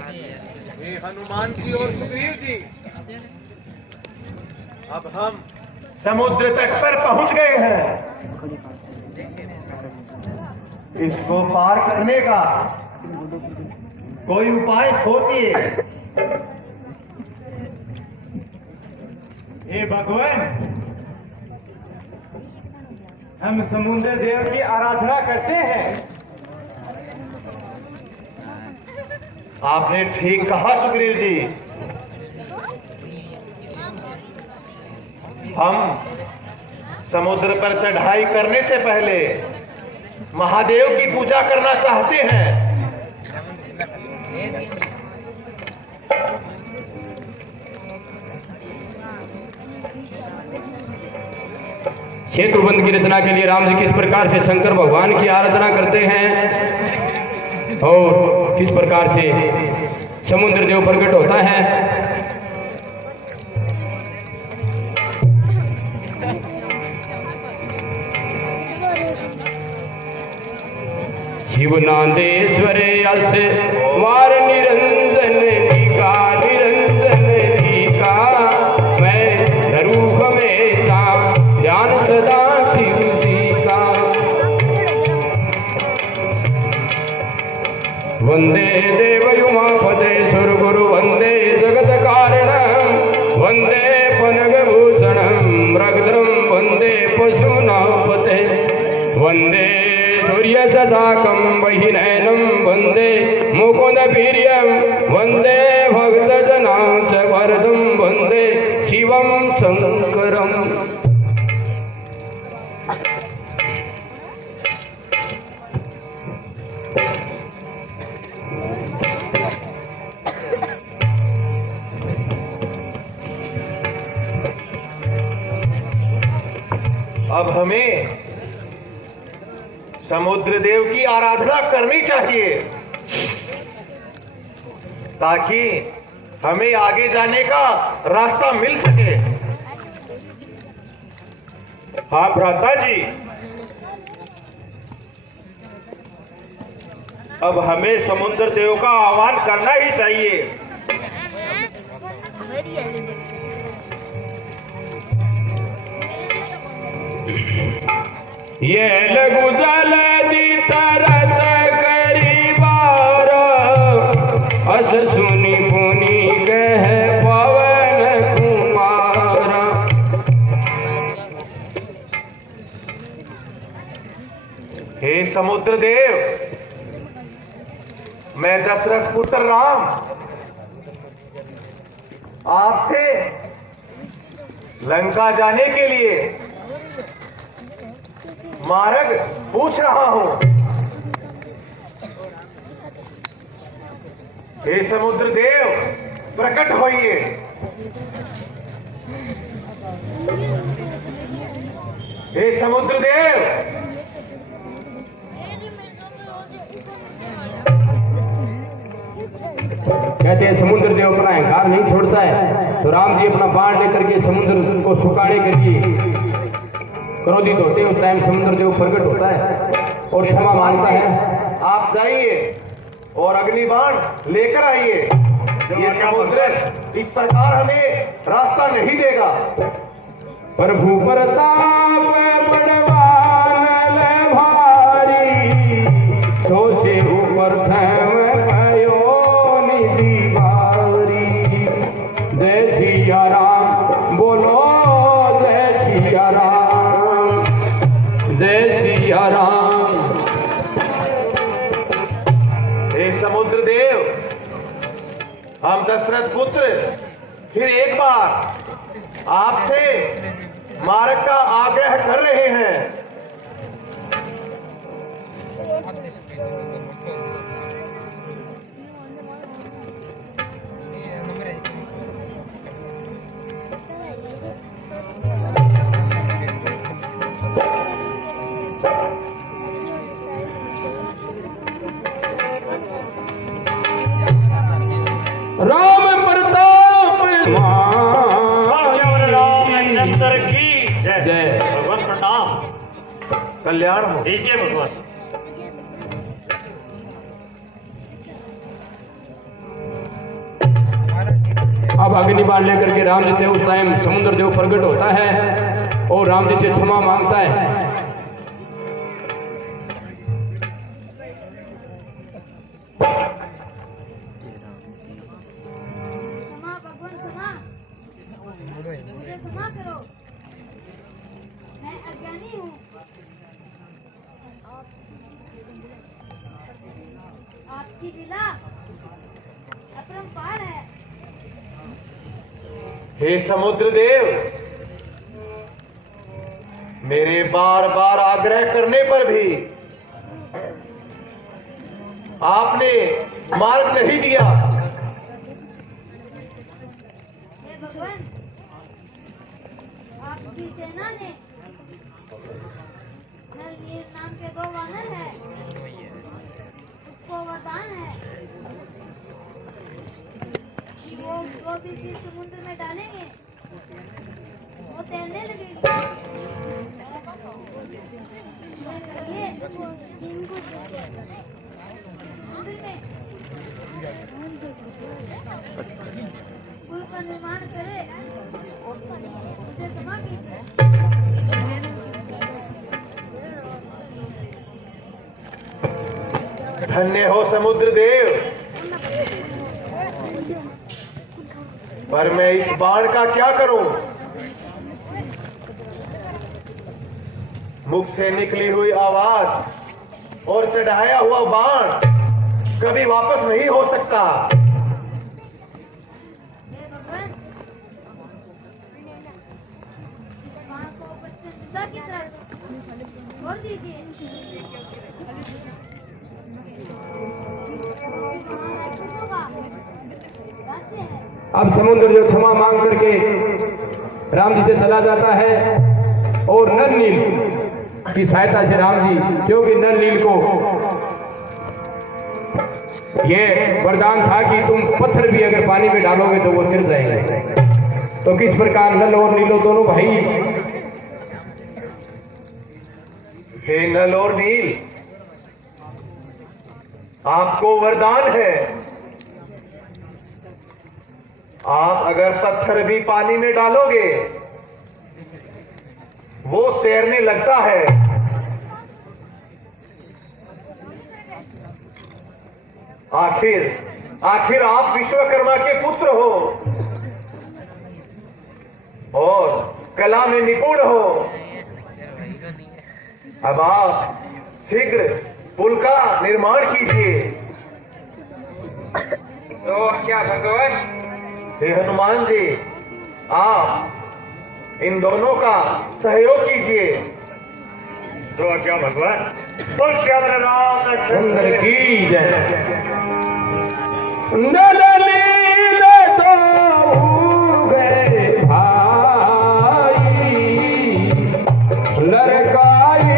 हे हनुमान जी और सुग्रीव जी, अब हम समुद्र तट पर पहुंच गए हैं। इसको पार करने का कोई उपाय सोचिए। हे भगवान, हम समुद्र देव की आराधना करते हैं। आपने ठीक कहा सुग्रीव जी। हम समुद्र पर चढ़ाई करने से पहले महादेव की पूजा करना चाहते हैं। सेतुबंध की रचना के लिए राम जी किस प्रकार से शंकर भगवान की आराधना करते हैं और किस प्रकार से समुद्र देव प्रकट होता है। शिव नांदेश्वरे अस वार निरंजन लीका निरंजन लीका, मैं धरू हमेशा ध्यान सदा शिव जी का। वंदे देवयुमापते सुरगुरु वंदे जगत कारणं, वंदे पनगभूषणं रग्द्रं वंदे पशूनापते, वंदे सूर्य ससाकं वहिनैनं वंदे मुकुन्दवीर्यं, वंदे भक्तजनां च वरदं वंदे शिवं शंकरम्। अब हमें समुद्र देव की आराधना करनी चाहिए ताकि हमें आगे जाने का रास्ता मिल सके। हाँ भ्राता जी, अब हमें समुद्र देव का आह्वान करना ही चाहिए। ये लघु जल दी तरत करी बार, अस सुनी पुनी कह पवन कुमार। हे समुद्र देव, मैं दशरथ पुत्र राम आपसे लंका जाने के लिए मार्ग पूछ रहा हूं। हे समुद्र देव, प्रकट होइए। हे समुद्र देव, कहते हैं समुद्र देव अपना अहंकार नहीं छोड़ता है, तो राम जी अपना बाण लेकर के समुद्र को सुखाने के लिए क्रोधित होते हैं। उस टाइम समुद्र देव प्रकट होता है और क्षमा मांगता है। आप जाइए और अग्निबाण लेकर आइए। ये समुद्र इस प्रकार हमें रास्ता नहीं देगा। प्रभु प्रताप बड़वान भारी, सो से ऊपर थम भयो निधि भारी। जय सिया राम बोलो, जय सिया राम, जय सिया राम। हे समुद्र देव, हम दशरथ पुत्र फिर एक बार आपसे मार्ग का आग्रह कर रहे हैं। राम प्रताप रामचंद्र की जय। जय। भगवान प्रणाम। कल्याण हो। दीजिए भगवान। अब अग्नि बाण लेकर के राम जी से उस टाइम समुद्र देव प्रकट होता है और राम जी से क्षमा मांगता है। क्षमा भगवान क्षमा, मुझे क्षमा करो, मैं अज्ञानी हूँ। आपकी लीला अपरंपार है। हे समुद्र देव, मेरे बार बार आग्रह करने पर भी आपने मार्ग नहीं दिया। हे भगवान, आपकी सेना ने नलनील नाम के दो वानर है, उसको वरदान है कि वो जो भी चीज समुद्र में डालेंगे वो तैरने लगेगी। ये इनको समुद्र में पुल का निर्माण करे, मुझे क्षमा कीजिए। धन्य हो समुद्र देव, पर मैं इस बाण का क्या करूं? मुख से निकली हुई आवाज और चढ़ाया हुआ बाण कभी वापस नहीं हो सकता। हे भगवान, बाण को पश्चिम दिशा की तरफ छोड़ दीजिए। क्योंकि वहाँ राक्षसों का राज्य है। अब समुद्र जो क्षमा मांग करके राम जी से चला जाता है और नल नील की सहायता से राम जी, क्योंकि नल नील को ये वरदान था कि तुम पत्थर भी अगर पानी में डालोगे तो वो तिर जाएंगे, तो किस प्रकार नल और नीलो दोनों भाई, हे नल और नील, आपको वरदान है, आप अगर पत्थर भी पानी में डालोगे वो तैरने लगता है। आखिर आप विश्वकर्मा के पुत्र हो और कला में निपुण हो। अब आप शीघ्र पुल का निर्माण कीजिए। तो क्या भगवान? हे हनुमान जी, आप इन दोनों का सहयोग कीजिए। तो क्या भगवान? बोल श्याम चंद्र की जय। नल नील तो गए भाई, लड़काई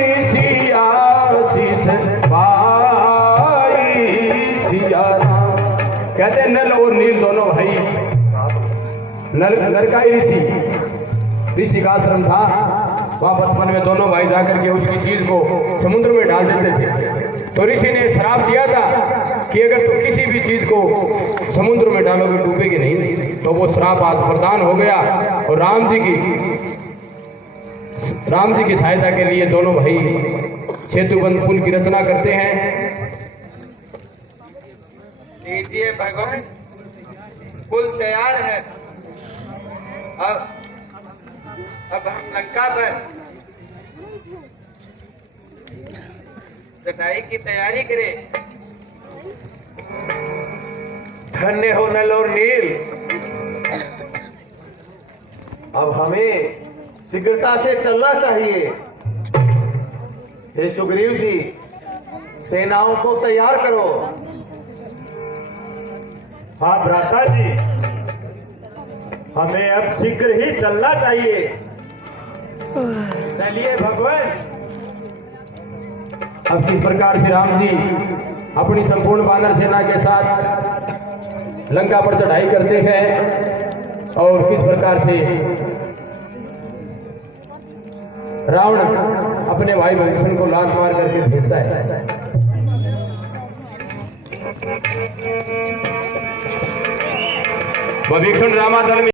ऋषि आशीष पाई सिया राम। कहते हैं नल और नील दोनों भाई, लड़काई ऋषि का आश्रम था, वहां बचपन में दोनों भाई जाकर के उसकी चीज को समुद्र में डाल देते थे। तो ऋषि ने श्राप दिया था कि अगर तुम किसी भी चीज को समुद्र में डालोगे डूबेगी नहीं। तो वो श्राप आज वरदान हो गया और राम जी की सहायता के लिए दोनों भाई सेतुबंध पुल की रचना करते हैं। लीजिए भगवान, पुल तैयार है। अब हम लंका पर चढ़ाई की तैयारी करें। धन्य हो नल और नील, अब हमें शीघ्रता से चलना चाहिए। हे सुग्रीव जी, सेनाओं को तैयार करो। हाँ भ्राता जी, हमें अब शीघ्र ही चलना चाहिए। चलिए भगवान। अब किस प्रकार से राम जी अपनी संपूर्ण वानर सेना के साथ लंका पर चढ़ाई करते हैं और किस प्रकार से रावण अपने भाई विभीषण को लात मार करके भेजता है। वह भीषण ड्रामा दल में